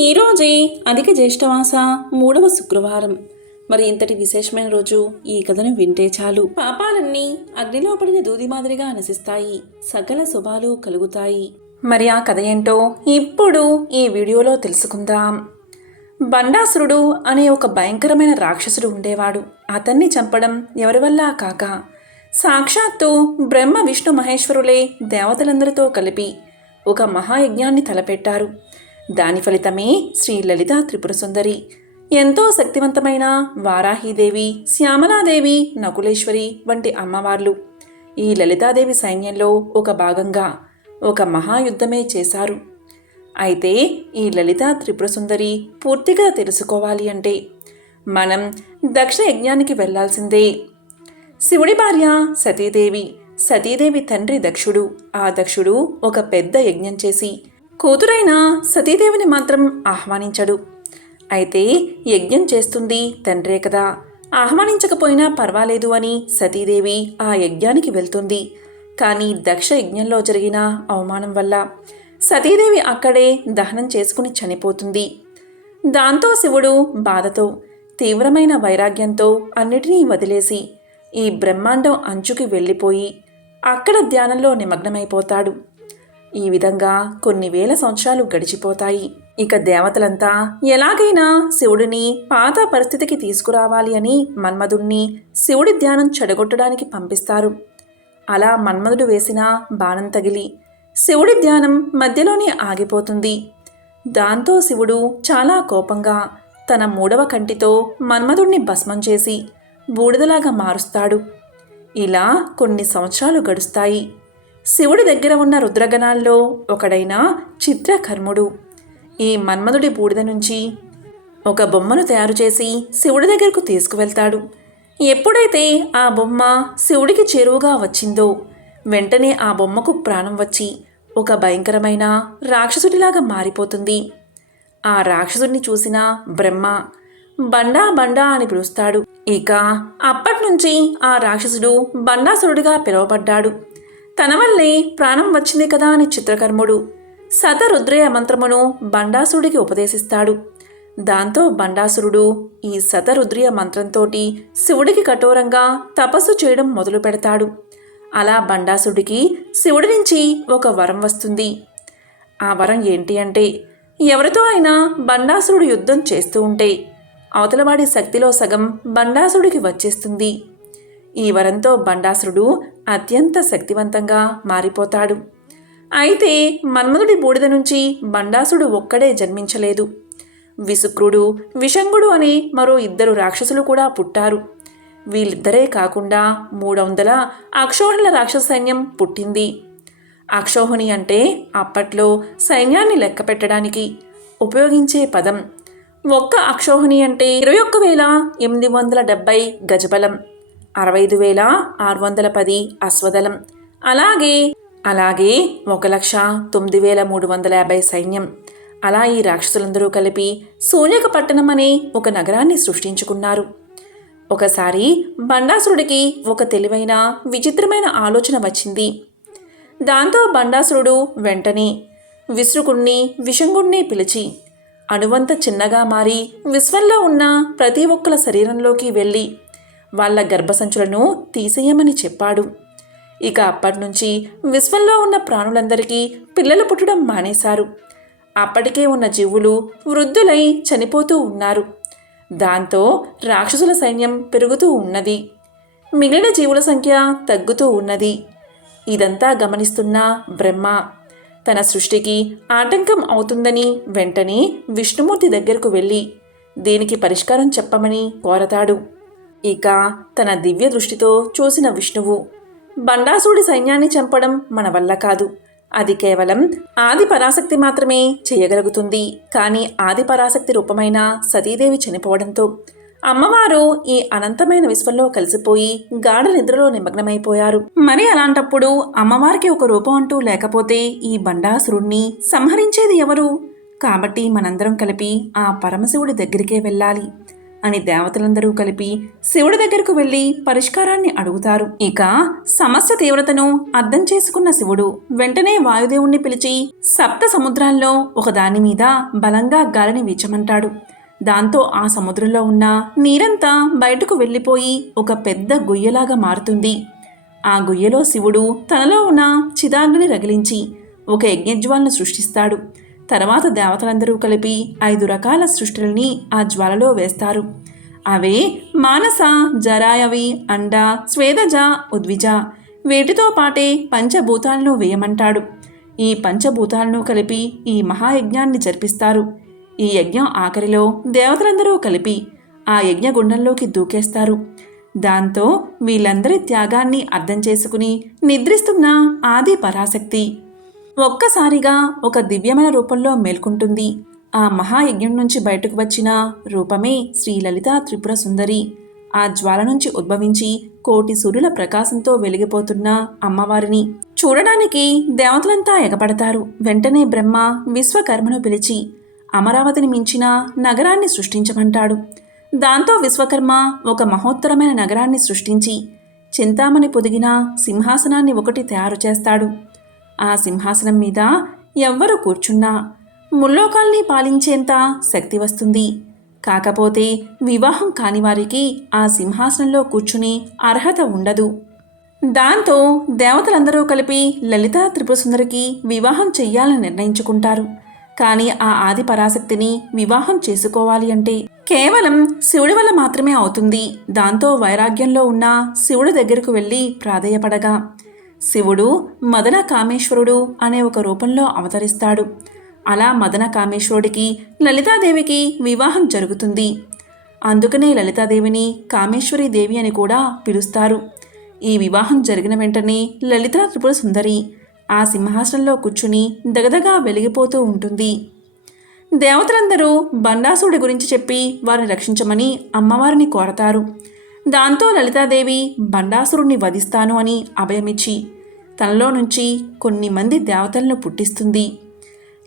ఈరోజే అధిక జ్యేష్ఠమాస 3వ శుక్రవారం. మరి ఇంతటి విశేషమైన రోజు ఈ కథను వింటే చాలు. పాపాలన్నీ అగ్నిలో పడిన దూది మాదిరిగా నశిస్తాయి, సకల శుభాలు కలుగుతాయి. మరి ఆ కథ ఏంటో ఇప్పుడు ఈ వీడియోలో తెలుసుకుందాం. బండాసురుడు అనే ఒక భయంకరమైన రాక్షసుడు ఉండేవాడు. అతన్ని చంపడం ఎవరి వల్ల కాక సాక్షాత్తు బ్రహ్మ విష్ణు మహేశ్వరులే దేవతలందరితో కలిపి ఒక మహాయజ్ఞాన్ని తలపెట్టారు. దాని ఫలితమే శ్రీ లలితా త్రిపుర సుందరి, ఎంతో శక్తివంతమైన వారాహీదేవి, శ్యామలాదేవి, నకులేశ్వరి వంటి అమ్మవార్లు ఈ లలితాదేవి సైన్యంలో ఒక భాగంగా ఒక మహాయుద్ధమే చేశారు. అయితే ఈ లలితా త్రిపుర సుందరి పూర్తిగా తెలుసుకోవాలి అంటే మనం దక్ష యజ్ఞానికి వెళ్లాల్సిందే. శివుడి భార్య సతీదేవి తండ్రి దక్షుడు. ఆ దక్షుడు ఒక పెద్ద యజ్ఞం చేసి కూతురైన సతీదేవిని మాత్రం ఆహ్వానించడు. అయితే యజ్ఞం చేస్తుంది తండ్రే కదా, ఆహ్వానించకపోయినా పర్వాలేదు అని సతీదేవి ఆ యజ్ఞానికి వెళ్తుంది. కానీ దక్ష యజ్ఞంలో జరిగిన అవమానం వల్ల సతీదేవి అక్కడే దహనం చేసుకుని చనిపోతుంది. దాంతో శివుడు బాధతో, తీవ్రమైన వైరాగ్యంతో అన్నిటినీ వదిలేసి ఈ బ్రహ్మాండం అంచుకి వెళ్ళిపోయి అక్కడ ధ్యానంలో నిమగ్నమైపోతాడు. ఈ విధంగా కొన్ని వేల సంవత్సరాలు గడిచిపోతాయి. ఇక దేవతలంతా ఎలాగైనా శివుడిని పాత పరిస్థితికి తీసుకురావాలి అని మన్మధుణ్ణి శివుడి ధ్యానం చెడగొట్టడానికి పంపిస్తారు. అలా మన్మధుడు వేసిన బాణం తగిలి శివుడి ధ్యానం మధ్యలోనే ఆగిపోతుంది. దాంతో శివుడు చాలా కోపంగా తన 3వ కంటితో మన్మధుణ్ణి భస్మం చేసి బూడిదలాగా మారుస్తాడు. ఇలా కొన్ని సంవత్సరాలు గడుస్తాయి. శివుడి దగ్గర ఉన్న రుద్రగణాల్లో ఒకడైన చిత్రకర్ముడు ఈ మన్మధుడి బూడిద నుంచి ఒక బొమ్మను తయారు చేసి శివుడి దగ్గరకు తీసుకువెళ్తాడు. ఎప్పుడైతే ఆ బొమ్మ శివుడికి చేరువుగా వచ్చిందో వెంటనే ఆ బొమ్మకు ప్రాణం వచ్చి ఒక భయంకరమైన రాక్షసుడిలాగా మారిపోతుంది. ఆ రాక్షసుడిని చూసిన బ్రహ్మ బండా బండా అని పిలుస్తాడు. ఇక అప్పట్నుంచి ఆ రాక్షసుడు బండాసురుడిగా పిలువబడ్డాడు. తన వల్లే ప్రాణం వచ్చింది కదా అని చిత్రకర్ముడు శతరుద్రయ మంత్రమును బండాసురుడికి ఉపదేశిస్తాడు. దాంతో బండాసురుడు ఈ శతరుద్రయ మంత్రంతోటి శివుడికి కఠోరంగా తపస్సు చేయడం మొదలు పెడతాడు. అలా బండాసురుడికి శివుడి నుంచి ఒక వరం వస్తుంది. ఆ వరం ఏంటి అంటే, ఎవరితో అయినా బండాసురుడు యుద్ధం చేస్తూ ఉంటే అవతలవాడి శక్తిలో సగం బండాసురుడికి వచ్చేస్తుంది. ఈ వరంతో బండాసురుడు అత్యంత శక్తివంతంగా మారిపోతాడు. అయితే మన్మధుడి బూడిద నుంచి బండాసురుడు ఒక్కడే జన్మించలేదు. విసుక్రుడు, విషంగుడు అనే మరో 2 రాక్షసులు కూడా పుట్టారు. వీళ్ళిద్దరే కాకుండా 300 అక్షోహిణుల రాక్షస సైన్యం పుట్టింది. అక్షోహిణి అంటే అప్పట్లో సైన్యాన్ని లెక్క పెట్టడానికి ఉపయోగించే పదం. ఒక్క అక్షోహిణి అంటే 21,870 గజబలం, 65,610 అశ్వదళం, అలాగే 1,09,350 సైన్యం. అలా ఈ రాక్షసులందరూ కలిపి శూన్యక పట్టణం అనే ఒక నగరాన్ని సృష్టించుకున్నారు. ఒకసారి బండాసురుడికి ఒక తెలివైన విచిత్రమైన ఆలోచన వచ్చింది. దాంతో బండాసురుడు వెంటనే విశ్రుకుణ్ణి, విషంగుణ్ణి పిలిచి అణువంత చిన్నగా మారి విశ్వంలో ఉన్న ప్రతి ఒక్కల శరీరంలోకి వెళ్ళి వాళ్ళ గర్భసంచులను తీసేయమని చెప్పాడు. ఇక అప్పటినుంచి విశ్వంలో ఉన్న ప్రాణులందరికీ పిల్లలు పుట్టడం మానేశారు. అప్పటికే ఉన్న జీవులు వృద్ధులై చనిపోతూ ఉన్నారు. దాంతో రాక్షసుల సైన్యం పెరుగుతూ ఉన్నది, మిగిలిన జీవుల సంఖ్య తగ్గుతూ ఉన్నది. ఇదంతా గమనిస్తున్న బ్రహ్మ తన సృష్టికి ఆటంకం అవుతుందని వెంటనే విష్ణుమూర్తి దగ్గరకు వెళ్ళి దీనికి పరిష్కారం చెప్పమని కోరతాడు. ఇక తన దివ్య దృష్టితో చూసిన విష్ణువు, బండాసుడి సైన్యాన్ని చంపడం మన వల్ల కాదు, అది కేవలం ఆది పరాశక్తి మాత్రమే చేయగలుగుతుంది. కానీ ఆది పరాశక్తి రూపమైన సతీదేవి చనిపోవడంతో అమ్మవారు ఈ అనంతమైన విశ్వంలో కలిసిపోయి గాఢ నిద్రలో నిమగ్నమైపోయారు. మరి అలాంటప్పుడు అమ్మవారికి ఒక రూపం అంటూ లేకపోతే ఈ బండాసురుణ్ణి సంహరించేది ఎవరు? కాబట్టి మనందరం కలిపి ఆ పరమశివుడి దగ్గరికే వెళ్ళాలి అని దేవతలందరూ కలిపి శివుడి దగ్గరకు వెళ్లి పరిష్కారాన్ని అడుగుతారు. ఇక సమస్య తీవ్రతను అర్థం చేసుకున్న శివుడు వెంటనే వాయుదేవుణ్ణి పిలిచి సప్త సముద్రాల్లో ఒక దాని మీద బలంగా గాలిని వీచమంటాడు. దాంతో ఆ సముద్రంలో ఉన్న నీరంతా బయటకు వెళ్ళిపోయి ఒక పెద్ద గుయ్యలాగా మారుతుంది. ఆ గుయ్యలో శివుడు తనలో ఉన్న చిదాగ్నిని రగిలించి ఒక యజ్ఞజ్వాలను సృష్టిస్తాడు. తర్వాత దేవతలందరూ కలిపి 5 రకాల సృష్టిల్ని ఆ జ్వాలలో వేస్తారు. అవే మానస, జరాయవి, అండ, స్వేదజ, ఉద్విజ. వీటితో పాటే పంచభూతాలను వేయమంటాడు. ఈ పంచభూతాలను కలిపి ఈ మహాయజ్ఞాన్ని జరిపిస్తారు. ఈ యజ్ఞం ఆఖరిలో దేవతలందరూ కలిపి ఆ యజ్ఞగుండంలోకి దూకేస్తారు. దాంతో వీళ్ళందరి త్యాగాన్ని అర్థం చేసుకుని నిద్రిస్తున్న ఆది పరాశక్తి ఒక్కసారిగా ఒక దివ్యమైన రూపంలో మేల్కొంటుంది. ఆ మహాయజ్ఞం నుంచి బయటకు వచ్చిన రూపమే శ్రీ లలితా త్రిపుర సుందరి. ఆ జ్వాల నుంచి ఉద్భవించి కోటి సూర్యుల ప్రకాశంతో వెలిగిపోతున్న అమ్మవారిని చూడడానికి దేవతలంతా ఎగపడతారు. వెంటనే బ్రహ్మ విశ్వకర్మను పిలిచి అమరావతిని మించిన నగరాన్ని సృష్టించమంటాడు. దాంతో విశ్వకర్మ ఒక మహోత్తరమైన నగరాన్ని సృష్టించి చింతామణి పొదిగిన సింహాసనాన్ని ఒకటి తయారు చేస్తాడు. ఆ సింహాసనం మీద ఎవ్వరు కూర్చున్నా ముల్లోకాల్ని పాలించేంత శక్తి వస్తుంది. కాకపోతే వివాహం కాని వారికి ఆ సింహాసనంలో కూర్చుని అర్హత ఉండదు. దాంతో దేవతలందరూ కలిపి లలితా త్రిపురసుందరికి వివాహం చెయ్యాలని నిర్ణయించుకుంటారు. కానీ ఆ ఆది పరాశక్తిని వివాహం చేసుకోవాలి అంటే కేవలం శివుడి వల్ల మాత్రమే అవుతుంది. దాంతో వైరాగ్యంలో ఉన్న శివుడి దగ్గరకు వెళ్ళి ప్రాధేయపడగా శివుడు మదన కామేశ్వరుడు అనే ఒక రూపంలో అవతరిస్తాడు. అలా మదన కామేశ్వరుడికి లలితాదేవికి వివాహం జరుగుతుంది. అందుకనే లలితాదేవిని కామేశ్వరి దేవి అని కూడా పిలుస్తారు. ఈ వివాహం జరిగిన వెంటనే లలితా త్రిపుర సుందరి ఆ సింహాసనంలో కూర్చుని దగదగా వెలిగిపోతూ ఉంటుంది. దేవతలందరూ బండాసురుడి గురించి చెప్పి వారిని రక్షించమని అమ్మవారిని కోరతారు. దాంతో లలితాదేవి బండాసురుణ్ణి వధిస్తాను అని అభయమిచ్చి తనలో నుంచి కొన్ని మంది దేవతలను పుట్టిస్తుంది.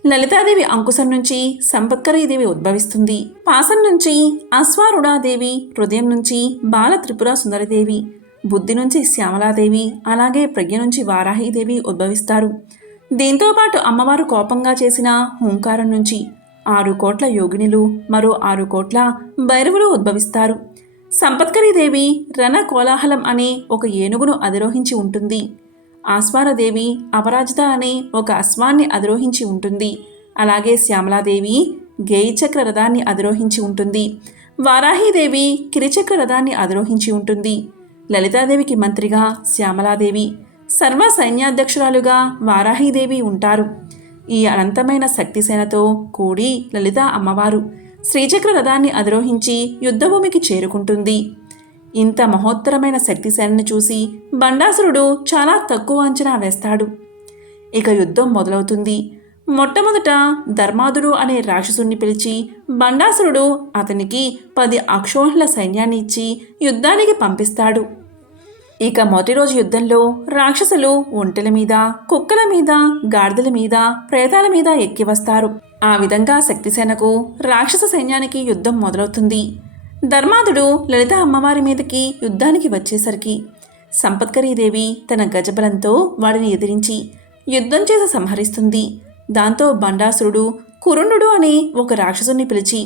లలితాదేవి అంకుశం నుంచి సంపత్కరీదేవి ఉద్భవిస్తుంది. పాసం నుంచి అశ్వారుడాదేవి, హృదయం నుంచి బాల త్రిపుర సుందరిదేవి, బుద్ధి నుంచి శ్యామలాదేవి, అలాగే ప్రజ్ఞ నుంచి వారాహీదేవి ఉద్భవిస్తారు. దీంతోపాటు అమ్మవారు కోపంగా చేసిన హూంకారం నుంచి 6 కోట్ల యోగినులు, మరో 6 కోట్ల భైరవులు ఉద్భవిస్తారు. సంపత్కరీదేవి రణ కోలాహలం అనే ఒక ఏనుగును అధిరోహించి ఉంటుంది. ఆస్వారదేవి అపరాజిత అనే ఒక అశ్వాన్ని అధిరోహించి ఉంటుంది. అలాగే శ్యామలాదేవి గేయచక్ర రథాన్ని అధిరోహించి ఉంటుంది. వారాహీదేవి కిరిచక్ర రథాన్ని అధిరోహించి ఉంటుంది. లలితాదేవికి మంత్రిగా శ్యామలాదేవి, సర్వ సైన్యాధ్యక్షురాలుగా వారాహీదేవి ఉంటారు. ఈ అనంతమైన శక్తిసేనతో కూడి లలిత అమ్మవారు శ్రీచక్ర రథాన్ని అధిరోహించి యుద్ధభూమికి చేరుకుంటుంది. ఇంత మహోత్తరమైన శక్తిసేనని చూసి బండాసురుడు చాలా తక్కువ అంచనా వేస్తాడు. ఇక యుద్ధం మొదలవుతుంది. మొట్టమొదట ధర్మాదుడు అనే రాక్షసుణ్ణి పిలిచి బండాసురుడు అతనికి 10 అక్షోహిణుల సైన్యాన్ని ఇచ్చి యుద్ధానికి పంపిస్తాడు. ఇక మొదటి రోజు యుద్ధంలో రాక్షసులు ఒంటెల మీద, కుక్కల మీద, గాడిదల మీద, ప్రేతాల మీద ఎక్కి వస్తారు. ఆ విధంగా శక్తిసేనకు రాక్షస సైన్యానికి యుద్ధం మొదలవుతుంది. ధర్మాదుడు లలిత అమ్మవారి మీదకి యుద్ధానికి వచ్చేసరికి సంపత్కరీదేవి తన గజబలంతో వాడిని ఎదిరించి యుద్ధం చేసి సంహరిస్తుంది. దాంతో బండాసురుడు కురుండు అనే ఒక రాక్షసుని పిలిచి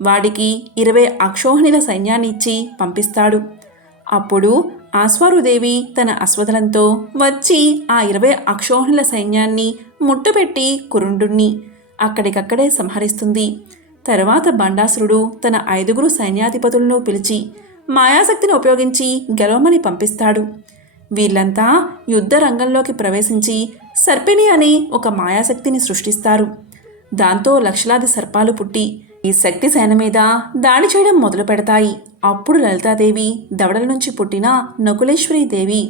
వాడికి 20 అక్షోహిణుల సైన్యాన్ని ఇచ్చి పంపిస్తాడు. అప్పుడు ఆస్వారుదేవి తన అశ్వదలంతో వచ్చి ఆ 20 అక్షోహిణుల సైన్యాన్ని ముట్టుపెట్టి కురుండుణ్ణి అక్కడికక్కడే సంహరిస్తుంది. తరువాత బండాసురుడు తన 5 సైన్యాధిపతులను పిలిచి మాయాశక్తిని ఉపయోగించి గెలవమని పంపిస్తాడు. వీళ్ళంతా యుద్ధ రంగంలోకి ప్రవేశించి సర్పిణి అనే ఒక మాయాశక్తిని సృష్టిస్తారు. దాంతో లక్షలాది సర్పాలు పుట్టి ఈ శక్తి సేన మీద దాడి చేయడం మొదలు పెడతాయి. అప్పుడు లలితాదేవి దవడల నుంచి పుట్టిన నకులేశ్వరీదేవి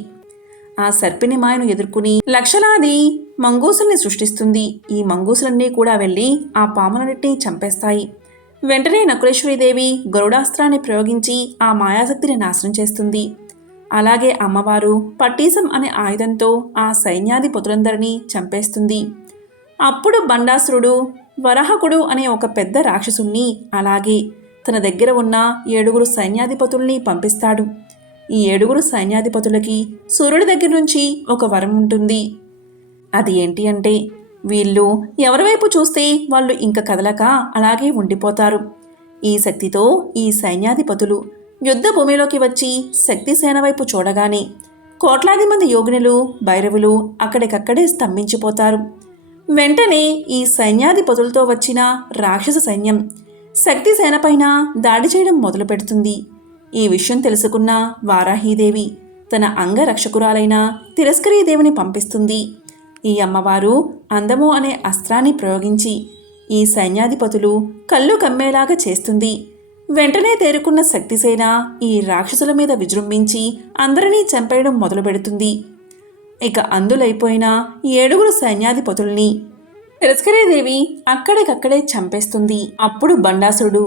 ఆ సర్పిణి మాయను ఎదుర్కొని లక్షలాది మంగూసుల్ని సృష్టిస్తుంది. ఈ మంగూసులన్నీ కూడా వెళ్ళి ఆ పాములన్నింటినీ చంపేస్తాయి. వెంటనే నకులేశ్వరీదేవి గరుడాస్త్రాన్ని ప్రయోగించి ఆ మాయాశక్తిని నాశనం చేస్తుంది. అలాగే అమ్మవారు పట్టీసం అనే ఆయుధంతో ఆ సైన్యాధిపతులందరినీ చంపేస్తుంది. అప్పుడు బండాసురుడు వరాహకుడు అనే ఒక పెద్ద రాక్షసుణ్ణి, అలాగే తన దగ్గర ఉన్న 7 సైన్యాధిపతుల్ని పంపిస్తాడు. ఈ 7 సైన్యాధిపతులకి సూర్యుడి దగ్గర నుంచి ఒక వరం ఉంటుంది. అది ఏంటి అంటే, వీళ్ళు ఎవరి వైపు చూస్తే వాళ్ళు ఇంక కదలక అలాగే ఉండిపోతారు. ఈ శక్తితో ఈ సైన్యాధిపతులు యుద్ధ భూమిలోకి వచ్చి శక్తిసేన వైపు చూడగానే కోట్లాది మంది యోగినులు, భైరవులు అక్కడికక్కడే స్తంభించిపోతారు. వెంటనే ఈ సైన్యాధిపతులతో వచ్చిన రాక్షస సైన్యం శక్తిసేనపైన దాడి చేయడం మొదలుపెడుతుంది. ఈ విషయం తెలుసుకున్న వారాహీదేవి తన అంగరక్షకురాలైన తిరస్కరీదేవిని పంపిస్తుంది. ఈ అమ్మవారు అందము అనే అస్త్రాన్ని ప్రయోగించి ఈ సైన్యాధిపతులు కళ్ళు కమ్మేలాగా చేస్తుంది. వెంటనే తేరుకున్న శక్తిసేన ఈ రాక్షసుల మీద విజృంభించి అందరినీ చంపేయడం మొదలుపెడుతుంది. ఇక అందులైపోయిన 7 సైన్యాధిపతుల్ని తిరస్కరీదేవి అక్కడికక్కడే చంపేస్తుంది. అప్పుడు బండాసురుడు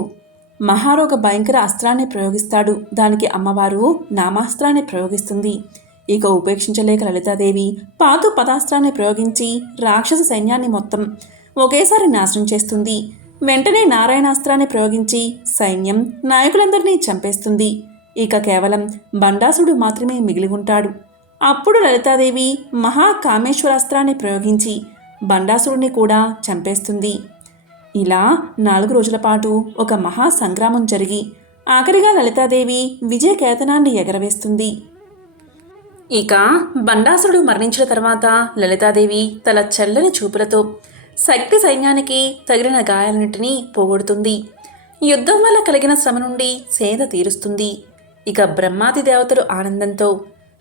మహారోగ భయంకర అస్త్రాన్ని ప్రయోగిస్తాడు. దానికి అమ్మవారు నామాస్త్రాన్ని ప్రయోగిస్తుంది. ఇక ఉపేక్షించలేక లలితాదేవి పాతు పదాస్త్రాన్ని ప్రయోగించి రాక్షస సైన్యాన్ని మొత్తం ఒకేసారి నాశనం చేస్తుంది. వెంటనే నారాయణాస్త్రాన్ని ప్రయోగించి సైన్యం నాయకులందరినీ చంపేస్తుంది. ఇక కేవలం బండాసుడు మాత్రమే మిగిలి ఉంటాడు. అప్పుడు లలితాదేవి మహాకామేశ్వరాస్త్రాన్ని ప్రయోగించి బండాసురుడిని కూడా చంపేస్తుంది. ఇలా 4 రోజుల పాటు ఒక మహా సంగ్రామం జరిగి ఆఖరిగా లలితాదేవి విజయకేతనాన్ని ఎగరవేస్తుంది. ఇక బండాసురుడు మరణించిన తర్వాత లలితాదేవి తన చల్లని చూపులతో శక్తి సైన్యానికి తగిలిన గాయాలన్నింటినీ పోగొడుతుంది. యుద్ధం వల్ల కలిగిన శ్రమ నుండి సేద తీరుస్తుంది. ఇక బ్రహ్మాది దేవతలు ఆనందంతో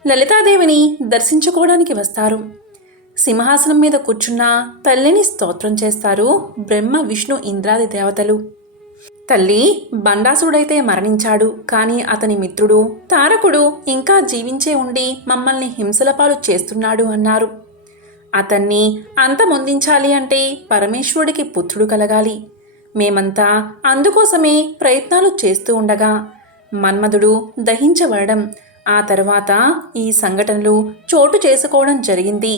లలితాదేవిని దర్శించుకోవడానికి వస్తారు. సింహాసనం మీద కూర్చున్న తల్లిని స్తోత్రం చేస్తారు బ్రహ్మ, విష్ణు, ఇంద్రాది దేవతలు. తల్లి, బండాసురుడైతే మరణించాడు, కానీ అతని మిత్రుడు తారకుడు ఇంకా జీవించే ఉండి మమ్మల్ని హింసల పాలు చేస్తున్నాడు అన్నారు. అతన్ని అంతమొందించాలి అంటే పరమేశ్వరుడికి పుత్రుడు కలగాలి. మేమంతా అందుకోసమే ప్రయత్నాలు చేస్తూ ఉండగా మన్మధుడు దహించబడడం, ఆ తర్వాత ఈ సంఘటనలు చోటు చేసుకోవడం జరిగింది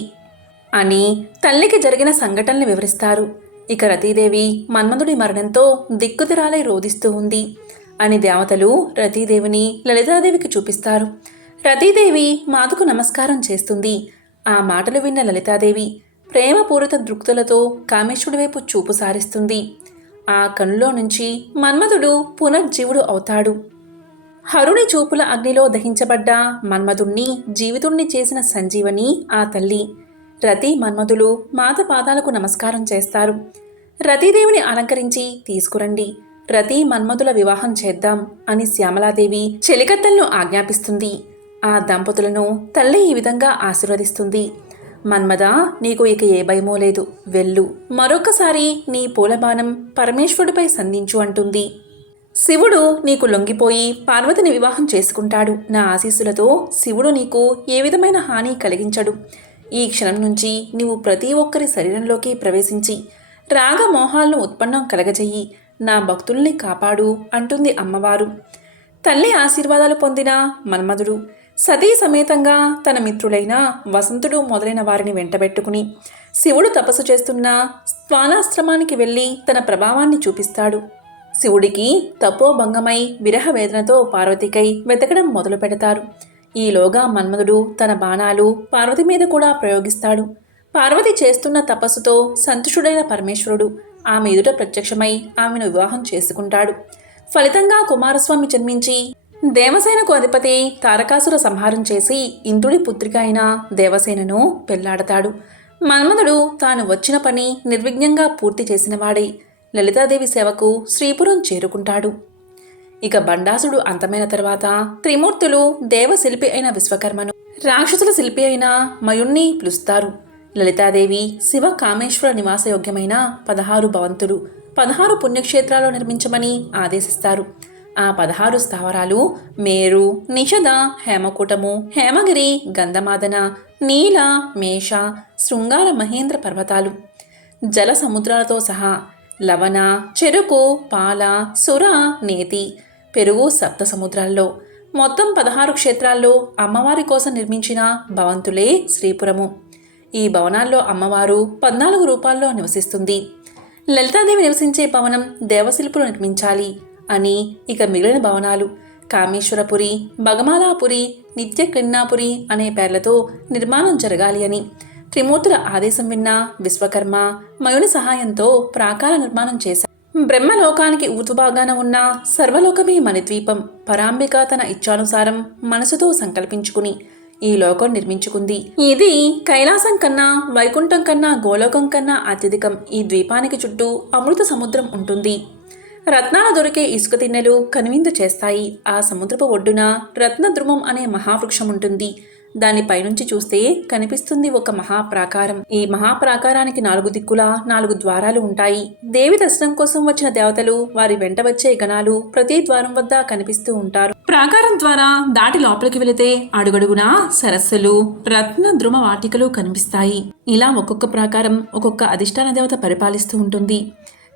అని తల్లికి జరిగిన సంఘటనలు వివరిస్తారు. ఇక రతీదేవి మన్మధుడి మరణంతో దిక్కుతిరాలై రోదిస్తూ ఉంది అని దేవతలు రతీదేవిని లలితాదేవికి చూపిస్తారు. రతీదేవి మాతకు నమస్కారం చేస్తుంది. ఆ మాటలు విన్న లలితాదేవి ప్రేమపూరిత దృక్తులతో కామేశ్వరుడి వైపు చూపు సారిస్తుంది. ఆ కనులో నుంచి మన్మధుడు పునర్జీవుడు అవుతాడు. హరుని చూపుల అగ్నిలో దహించబడ్డ మన్మధుణ్ణి జీవితుణ్ణి చేసిన సంజీవని ఆ తల్లి. రతి, మన్మధులు మాత పాదాలకు నమస్కారం చేస్తారు. రతీదేవిని అలంకరించి తీసుకురండి, రతి మన్మధుల వివాహం చేద్దాం అని శ్యామలాదేవి చెలికత్తెలను ఆజ్ఞాపిస్తుంది. ఆ దంపతులను తల్లి ఈ విధంగా ఆశీర్వదిస్తుంది. మన్మద, నీకు ఇక ఏ భయమో లేదు, వెళ్ళు, మరొకసారి నీ పూలబాణం పరమేశ్వరుడిపై సంధించు అంటుంది. శివుడు నీకు లొంగిపోయి పార్వతిని వివాహం చేసుకుంటాడు. నా ఆశీస్సులతో శివుడు నీకు ఏ విధమైన హాని కలిగించడు. ఈ క్షణం నుంచి నీవు ప్రతి ఒక్కరి శరీరంలోకి ప్రవేశించి రాగమోహాలను ఉత్పన్నం కలగజేయి, నా భక్తుల్ని కాపాడు అంటుంది అమ్మవారు. తల్లి ఆశీర్వాదాలు పొందిన మన్మధుడు సతీ సమేతంగా తన మిత్రులైన వసంతుడు మొదలైన వారిని వెంటబెట్టుకుని శివుడు తపస్సు చేస్తున్న శ్వానాశ్రమానికి వెళ్ళి తన ప్రభావాన్ని చూపిస్తాడు. శివుడికి తపోభంగమై విరహ వేదనతో పార్వతికై వెతకడం మొదలు పెడతారు. ఈలోగా మన్మధుడు తన బాణాలు పార్వతి మీద కూడా ప్రయోగిస్తాడు. పార్వతి చేస్తున్న తపస్సుతో సంతుష్టుడైన పరమేశ్వరుడు ఆమె ఎదుట ప్రత్యక్షమై ఆమెను వివాహం చేసుకుంటాడు. ఫలితంగా కుమారస్వామి జన్మించి దేవసేనకు అధిపతి తారకాసుర సంహారం చేసి ఇంద్రుడి పుత్రిక అయిన దేవసేనను పెళ్లాడతాడు. మన్మధుడు తాను వచ్చిన పని నిర్విఘ్నంగా పూర్తి చేసినవాడై లలితాదేవి సేవకు శ్రీపురం చేరుకుంటాడు. ఇక బండాసుడు అంతమైన తర్వాత త్రిమూర్తులు దేవశిల్పి అయిన విశ్వకర్మను, రాక్షసుల శిల్పి అయిన మయుణ్ణి పిలుస్తారు. లలితాదేవి శివ కామేశ్వర నివాసయోగ్యమైన 16 భవంతులు 16 పుణ్యక్షేత్రాలు నిర్మించమని ఆదేశిస్తారు. ఆ 16 స్థావరాలు మేరు, నిషద, హేమకూటము, హేమగిరి, గంధమాదన, నీల, మేష, శృంగార మహేంద్ర పర్వతాలు, జల సముద్రాలతో సహా లవణ, చెరుకు, పాల, సుర, నేతి, పెరుగు సప్త సముద్రాల్లో మొత్తం 16 క్షేత్రాల్లో అమ్మవారి కోసం నిర్మించిన భవంతులే శ్రీపురము. ఈ భవనాల్లో అమ్మవారు 14 రూపాల్లో నివసిస్తుంది. లలితాదేవి నివసించే భవనం దేవశిల్పులు నిర్మించాలి. అని ఇక మిగిలిన భవనాలు కామేశ్వరపురి, భగమాలాపురి, నిత్యకన్యాపురి అనే పేర్లతో నిర్మాణం జరగాలి అని త్రిమూర్తుల ఆదేశం విన్న విశ్వకర్మ మయుని సహాయంతో ప్రాకార నిర్మాణం చేశారు. బ్రహ్మలోకానికి ఊతుభాగాన ఉన్న సర్వలోకమే మణిద్వీపం పరాంబిక తన ఇచ్ఛానుసారం మనసుతో సంకల్పించుకుని ఈ లోకం నిర్మించుకుంది. ఇది కైలాసం కన్నా, వైకుంఠం కన్నా, గోలోకం కన్నా అత్యధికం. ఈ ద్వీపానికి చుట్టూ అమృత సముద్రం ఉంటుంది. రత్నాలు దొరికే ఇసుక తిన్నెలు కనువిందు చేస్తాయి. ఆ సముద్రపు ఒడ్డున రత్నద్రుమం అనే మహావృక్షం ఉంటుంది. దాని పైనుంచి చూస్తే కనిపిస్తుంది ఒక మహాప్రాకారం. ఈ మహాప్రాకారానికి 4 దిక్కులా 4 ద్వారాలు ఉంటాయి. దేవి దర్శనం కోసం వచ్చిన దేవతలు, వారి వెంట వచ్చే గణాలు ప్రతి ద్వారం వద్ద కనిపిస్తూ ఉంటారు. ప్రాకారం ద్వారా దాటి లోపలికి వెళితే అడుగడుగునా సరస్సులు, రత్న ద్రుమ వాటికలు కనిపిస్తాయి. ఇలా ఒక్కొక్క ప్రాకారం ఒక్కొక్క అధిష్టాన దేవత పరిపాలిస్తూ ఉంటుంది.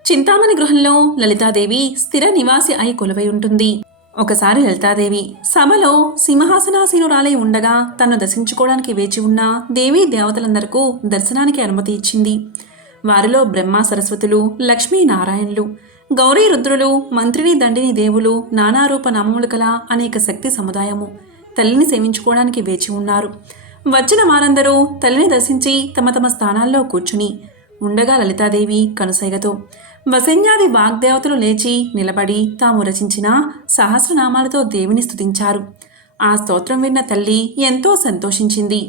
చింతామణి గృహంలో లలితాదేవి స్థిర నివాసి అయి కొలువై ఉంటుంది. ఒకసారి లలితాదేవి సభలో సింహాసనాసీనురాలై ఉండగా తను దర్శించుకోవడానికి వేచి ఉన్న దేవీ దేవతలందరకు దర్శనానికి అనుమతి ఇచ్చింది. వారిలో బ్రహ్మ సరస్వతులు, లక్ష్మీ నారాయణులు, గౌరీ రుద్రులు, మంత్రిని దండిని దేవులు, నానారూప నామములు కల అనేక శక్తి సముదాయము తల్లిని సేవించుకోవడానికి వేచి ఉన్నారు. వచ్చిన వారందరూ తల్లిని దర్శించి తమ తమ స్థానాల్లో కూర్చుని ఉండగా లలితాదేవి కనుసైగతో వశన్యాది వాగ్దేవతలు లేచి నిలబడి తాము రచించిన సహస్రనామాలతో దేవిని స్తుతించారు. ఆ స్తోత్రం విన్న తల్లి ఎంతో సంతోషించింది.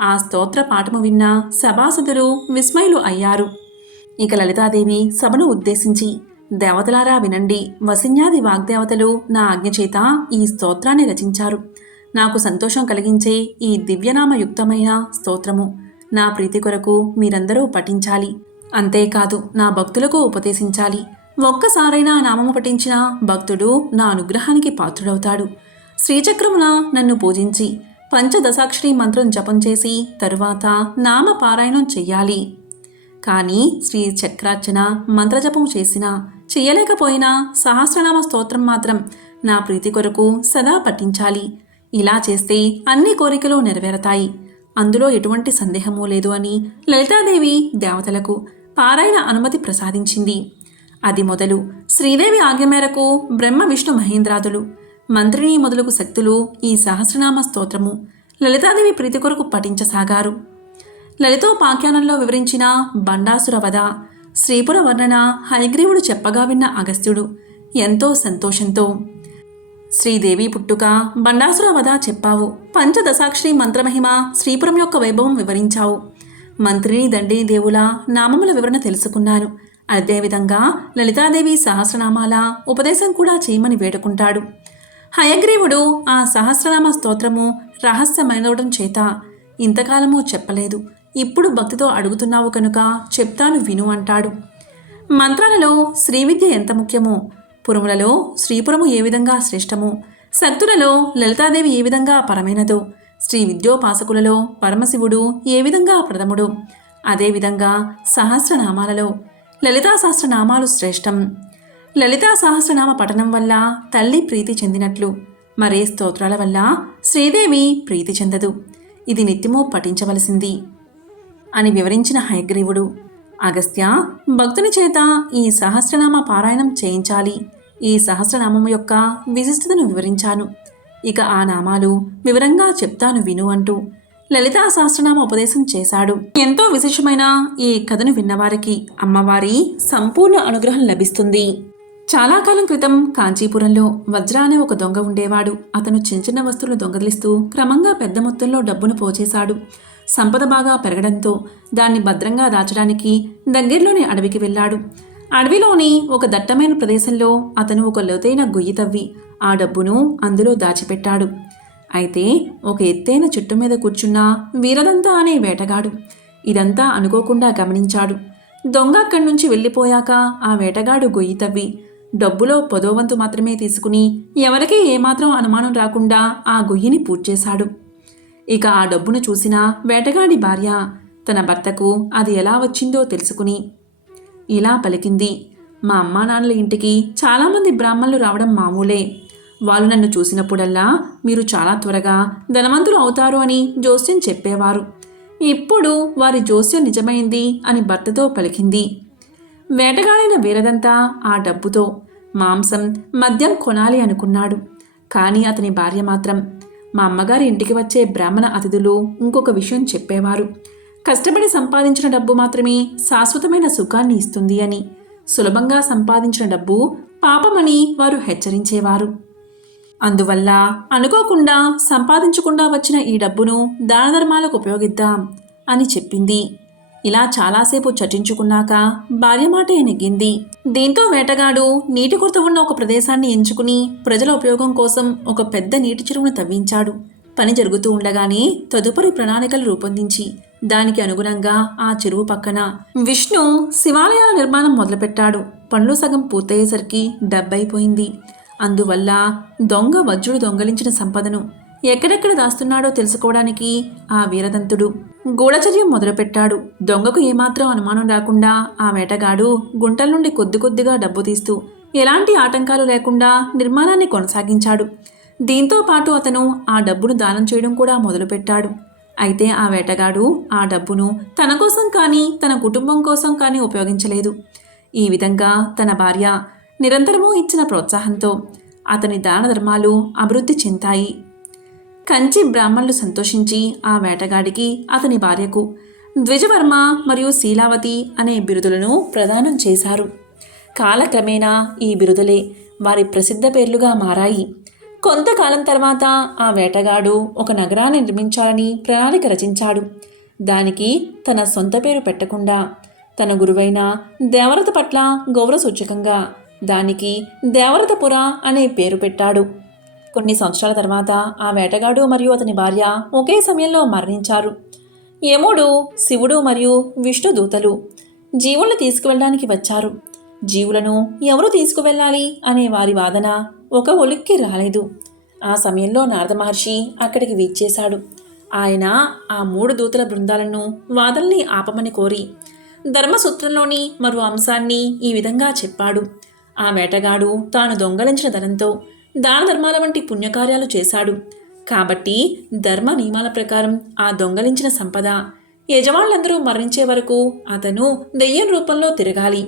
ఆ స్తోత్ర పాఠము విన్న సభాసదులు విస్మయులు అయ్యారు. ఇక లలితాదేవి సభను ఉద్దేశించి, దేవతలారా వినండి, వశన్యాది వాగ్దేవతలు నా ఆజ్ఞచేత ఈ స్తోత్రాన్ని రచించారు. నాకు సంతోషం కలిగించే ఈ దివ్యనామయుక్తమైన స్తోత్రము నా ప్రీతి కొరకు మీరందరూ పఠించాలి. అంతేకాదు నా భక్తులకు ఉపదేశించాలి. ఒక్కసారైనా నామము పఠించిన భక్తుడు నా అనుగ్రహానికి పాత్రుడవుతాడు. శ్రీచక్రమున నన్ను పూజించి పంచదశాక్షరి మంత్రం జపం చేసి తరువాత నామ పారాయణం చెయ్యాలి. కానీ శ్రీచక్రార్చన మంత్రజపం చేసినా చెయ్యలేకపోయినా సహస్రనామ స్తోత్రం మాత్రం నా ప్రీతి కొరకు సదా పఠించాలి. ఇలా చేస్తే అన్ని కోరికలు నెరవేరతాయి. అందులో ఎటువంటి సందేహమూ లేదు అని లలితాదేవి దేవతలకు పారాయణ అనుమతి ప్రసాదించింది. అది మొదలు శ్రీదేవి ఆజ్ఞ మేరకు బ్రహ్మ విష్ణు మహేంద్రాదులు, మంత్రిని మొదలగు శక్తులు ఈ సహస్రనామ స్తోత్రము లలితాదేవి ప్రీతి కొరకు పఠించసాగారు. లలితోపాఖ్యానంలో వివరించిన బండాసుర వధ, శ్రీపుర వర్ణన హయగ్రీవుడు చెప్పగా విన్న అగస్త్యుడు ఎంతో సంతోషంతో, శ్రీదేవి పుట్టుక, బండాసుర వధ చెప్పావు, పంచదశాక్షరి మంత్రమహిమ, శ్రీపురం యొక్క వైభవం వివరించావు, మంత్రిని దండిని దేవుల నామముల వివరణ తెలుసుకున్నాను. అదేవిధంగా లలితాదేవి సహస్రనామాల ఉపదేశం కూడా చేయమని వేడుకుంటాడు. హయగ్రీవుడు ఆ సహస్రనామ స్తోత్రము రహస్యమైనవడం చేత ఇంతకాలము చెప్పలేదు. ఇప్పుడు భక్తితో అడుగుతున్నావు కనుక చెప్తాను విను అంటాడు. మంత్రాలలో శ్రీవిద్య ఎంత ముఖ్యమో, పురములలో శ్రీపురము ఏ విధంగా శ్రేష్టమో, శక్తులలో లలితాదేవి ఏ విధంగా పరమైనదో, శ్రీ విద్యోపాసకులలో పరమశివుడు ఏ విధంగా ప్రథముడు, అదేవిధంగా సహస్రనామాలలో లలితా సహస్రనామాలు శ్రేష్టం. లలితా సహస్రనామ పఠనం వల్ల తల్లి ప్రీతి చెందినట్లు మరే స్తోత్రాల వల్ల శ్రీదేవి ప్రీతి చెందదు. ఇది నిత్యము పఠించవలసింది అని వివరించిన హయగ్రీవుడు, అగస్త్య, భక్తుని చేత ఈ సహస్రనామ పారాయణం చేయించాలి. ఈ సహస్రనామము యొక్క విశిష్టతను వివరించాను. ఇక ఆ నామాలు వివరంగా చెప్తాను విను అంటూ లలితా సహస్రనామ ఉపదేశం చేశాడు. ఎంతో విశేషమైన ఈ కథను విన్నవారికి అమ్మవారి సంపూర్ణ అనుగ్రహం లభిస్తుంది. చాలా కాలం క్రితం కాంచీపురంలో వజ్ర అనే ఒక దొంగ ఉండేవాడు. అతను చిన్న చిన్న వస్తువులు దొంగలిస్తూ క్రమంగా పెద్ద మొత్తంలో డబ్బును పోచేశాడు. సంపద బాగా పెరగడంతో దాన్ని భద్రంగా దాచడానికి దగ్గరలోని అడవికి వెళ్ళాడు. అడవిలోని ఒక దట్టమైన ప్రదేశంలో అతను ఒక లోతైన గొయ్యి తవ్వి ఆ డబ్బును అందులో దాచిపెట్టాడు. అయితే ఒక ఎత్తైన చెట్టు మీద కూర్చున్న వీరదంత అనే వేటగాడు ఇదంతా అనుకోకుండా గమనించాడు. దొంగ అక్కడి నుంచి వెళ్ళిపోయాక ఆ వేటగాడు గొయ్యి తవ్వి డబ్బులో 10వ వంతు మాత్రమే తీసుకుని ఎవరికీ ఏమాత్రం అనుమానం రాకుండా ఆ గొయ్యిని పూడ్చేశాడు. ఇక ఆ డబ్బును చూసిన వేటగాడి భార్య తన భర్తకు అది ఎలా వచ్చిందో తెలుసుకుని ఇలా పలికింది, మా అమ్మా నాన్నల ఇంటికి చాలామంది బ్రాహ్మణులు రావడం మామూలే. వాళ్ళు నన్ను చూసినప్పుడల్లా మీరు చాలా త్వరగా ధనవంతులు అవుతారు అని జోస్యం చెప్పేవారు. ఇప్పుడు వారి జోస్యం నిజమైంది అని భర్తతో పలికింది. వేటగాడైన వీరదంతా ఆ డబ్బుతో మాంసం, మద్యం కొనాలి అనుకున్నాడు. కానీ అతని భార్య మాత్రం, మా అమ్మగారి ఇంటికి వచ్చే బ్రాహ్మణ అతిథులు ఇంకొక విషయం చెప్పేవారు. కష్టపడి సంపాదించిన డబ్బు మాత్రమే శాశ్వతమైన సుఖాన్ని ఇస్తుంది అని. సులభంగా సంపాదించిన డబ్బు పాపమని వారు హెచ్చరించేవారు. అందువల్ల అనుకోకుండా సంపాదించకుండా వచ్చిన ఈ డబ్బును దాన ధర్మాలకు ఉపయోగిద్దాం అని చెప్పింది. ఇలా చాలాసేపు చర్చించుకున్నాక భార్య మాటే నెగ్గింది. దీంతో వేటగాడు నీటి కొరత ఉన్న ఒక ప్రదేశాన్ని ఎంచుకుని ప్రజల ఉపయోగం కోసం ఒక పెద్ద నీటి చెరువును తవ్వించాడు. పని జరుగుతూ ఉండగానే తదుపరి ప్రణాళికలు రూపొందించి దానికి అనుగుణంగా ఆ చెరువు పక్కన విష్ణు శివాలయాల నిర్మాణం మొదలుపెట్టాడు. పనులు సగం పూర్తయ్యేసరికి డబ్బైపోయింది. అందువల్ల దొంగ వజ్రుడు దొంగలించిన సంపదను ఎక్కడెక్కడ దాస్తున్నాడో తెలుసుకోవడానికి ఆ వీరదంతుడు గూఢచర్యం మొదలుపెట్టాడు. దొంగకు ఏమాత్రం అనుమానం రాకుండా ఆ వేటగాడు గుంటల నుండి కొద్ది కొద్దిగా డబ్బు తీస్తూ ఎలాంటి ఆటంకాలు లేకుండా నిర్మాణాన్ని కొనసాగించాడు. దీంతో పాటు అతను ఆ డబ్బును దానం చేయడం కూడా మొదలుపెట్టాడు. అయితే ఆ వేటగాడు ఆ డబ్బును తన కోసం కానీ తన కుటుంబం కోసం కానీ ఉపయోగించలేదు. ఈ విధంగా తన భార్య నిరంతరము ఇచ్చిన ప్రోత్సాహంతో అతని దాన ధర్మాలు అభివృద్ధి చెందాయి. కంచి బ్రాహ్మణులు సంతోషించి ఆ వేటగాడికి అతని భార్యకు ద్విజవర్మ మరియు శీలావతి అనే బిరుదులను ప్రదానం చేశారు. కాలక్రమేణా ఈ బిరుదులే వారి ప్రసిద్ధ పేర్లుగా మారాయి. కొంతకాలం తర్వాత ఆ వేటగాడు ఒక నగరాన్ని నిర్మించాలని ప్రణాళిక రచించాడు. దానికి తన సొంత పేరు పెట్టకుండా తన గురువైన దేవరత పట్ల గౌరవ సూచకంగా దానికి దేవరతపుర అనే పేరు పెట్టాడు. కొన్ని సంవత్సరాల తర్వాత ఆ వేటగాడు మరియు అతని భార్య ఒకే సమయంలో మరణించారు. యముడు, శివుడు మరియు విష్ణు దూతలు జీవులను తీసుకువెళ్ళడానికి వచ్చారు. జీవులను ఎవరు తీసుకువెళ్ళాలి అనే వారి వాదన ఒక ఒలిక్కి రాలేదు. ఆ సమయంలో నారద మహర్షి అక్కడికి వీచ్చేశాడు. ఆయన ఆ 3 దూతల బృందాలను వాదనని ఆపమని కోరి ధర్మసూత్రంలోని మరో అంశాన్ని ఈ విధంగా చెప్పాడు. ఆ వేటగాడు తాను దొంగలించిన ధనంతో దాన ధర్మాల వంటి పుణ్యకార్యాలు చేశాడు. కాబట్టి ధర్మ నియమాల ప్రకారం ఆ దొంగలించిన సంపద యజమానులందరూ మరణించే వరకు అతను దెయ్యం రూపంలో తిరగాలి.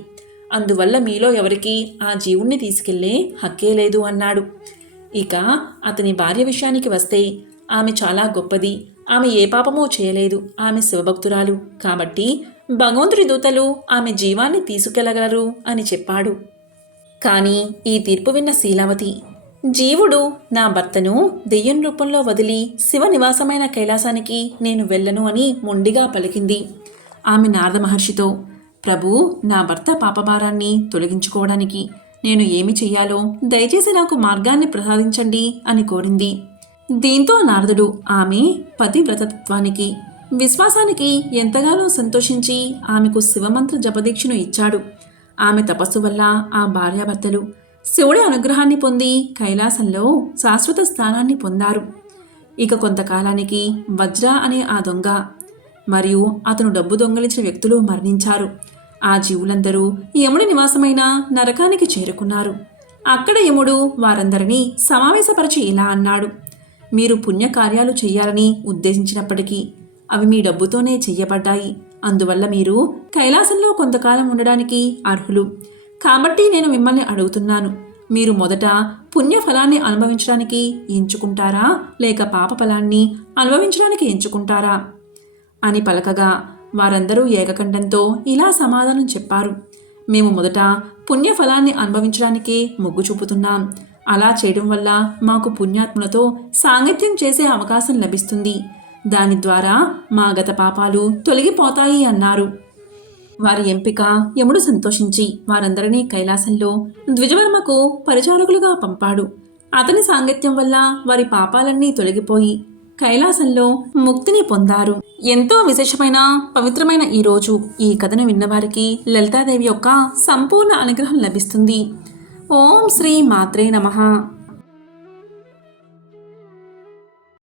అందువల్ల మీలో ఎవరికి ఆ జీవుణ్ణి తీసుకెళ్లే హక్కే లేదు అన్నాడు. ఇక అతని భార్య విషయానికి వస్తే ఆమె చాలా గొప్పది. ఆమె ఏ పాపమూ చేయలేదు. ఆమె శివభక్తురాలు. కాబట్టి భగవంతుడి దూతలు ఆమె జీవాన్ని తీసుకెళ్లగలరు అని చెప్పాడు. కానీ ఈ తీర్పు విన్న శీలావతి, జీవుడు నా భర్తను దెయ్యం రూపంలో వదిలి శివ నివాసమైన కైలాసానికి నేను వెళ్ళను అని మొండిగా పలికింది. ఆమె నారద మహర్షితో, ప్రభు, నా భర్త పాపభారాన్ని తొలగించుకోవడానికి నేను ఏమి చెయ్యాలో దయచేసి నాకు మార్గాన్ని ప్రసాదించండి అని కోరింది. దీంతో నారదుడు ఆమె పతివ్రతత్వానికి విశ్వాసానికి ఎంతగానో సంతోషించి ఆమెకు శివమంత్ర జపదీక్షను ఇచ్చాడు. ఆమె తపస్సు వల్ల ఆ భార్యాభర్తలు శివుడి అనుగ్రహాన్ని పొంది కైలాసంలో శాశ్వత స్థానాన్ని పొందారు. ఇక కొంతకాలానికి వజ్ర అనే ఆ దొంగ మరియు అతను డబ్బు దొంగలించిన వ్యక్తులు మరణించారు. ఆ జీవులందరూ యముడి నివాసమైన నరకానికి చేరుకున్నారు. అక్కడ యముడు వారందరినీ సమావేశపరిచి ఇలా అన్నాడు, మీరు పుణ్యకార్యాలు చెయ్యాలని ఉద్దేశించినప్పటికీ అవి మీ డబ్బుతోనే చెయ్యబడ్డాయి. అందువల్ల మీరు కైలాసంలో కొంతకాలం ఉండడానికి అర్హులు. కాబట్టి నేను మిమ్మల్ని అడుగుతున్నాను, మీరు మొదట పుణ్యఫలాన్ని అనుభవించడానికి ఎంచుకుంటారా లేక పాప ఫలాన్ని అనుభవించడానికి ఎంచుకుంటారా అని పలకగా వారందరూ ఏకకంఠంతో ఇలా సమాధానం చెప్పారు, మేము మొదట పుణ్యఫలాన్ని అనుభవించడానికే మొగ్గు చూపుతున్నాం. అలా చేయడం వల్ల మాకు పుణ్యాత్ములతో సాంగత్యం చేసే అవకాశం లభిస్తుంది. దాని ద్వారా మా గత పాపాలు తొలగిపోతాయి అన్నారు. వారి ఎంపిక యముడు సంతోషించి వారందరినీ కైలాసంలో ద్విజవర్మకు పరిచారకులుగా పంపాడు. అతని సాంగత్యం వల్ల వారి పాపాలన్నీ తొలగిపోయి కైలాసంలో ముక్తిని పొందారు. ఎంతో విశేషమైన పవిత్రమైన ఈ రోజు ఈ కథను విన్నవారికి లలితాదేవి యొక్క సంపూర్ణ అనుగ్రహం లభిస్తుంది. ఓం శ్రీ మాత్రే నమః.